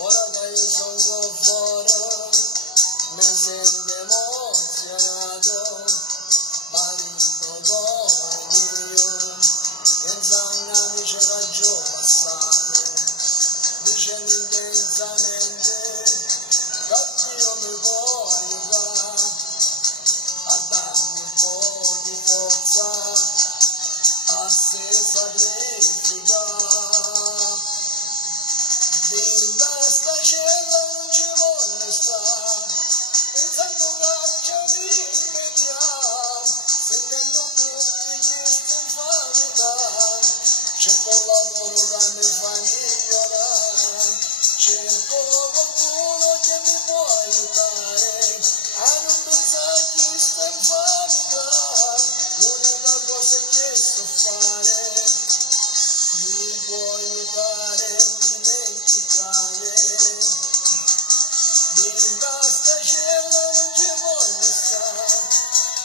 ora che io sono fuori, mi sento emozionato, marito cuore mio, pensando amici ragione passate, dicendo intensamente, che Dio mi può aiutare, a darmi un po' di forza, a se sacrificare. Dentro sta cella non ci voglio stare, pensando che ci rimediamo, sentendo tutti questi infamità. C'è col lavoro che mi fa migliorare, cerco qualcuno che mi può aiutare a non pensare a questa infamità. L'unica cosa che so fare mi può aiutare a dimenticare. Dentro sta cella non ci voglio stare,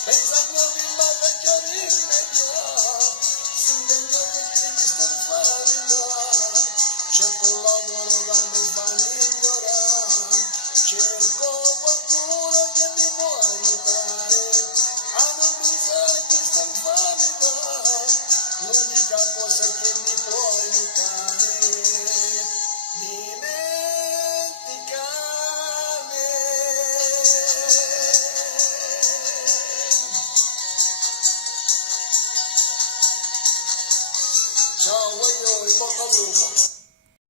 pensando che mi faccia rimediare, sentendo tutti questi infamità. C'è quel lavoro che mi fa migliorare, cerco qualcuno che mi può aiutare a non pensare a questa infamità. L'unica cosa che mi può aiutare, dimenticare. Ciao, voglio in bocca al lupo.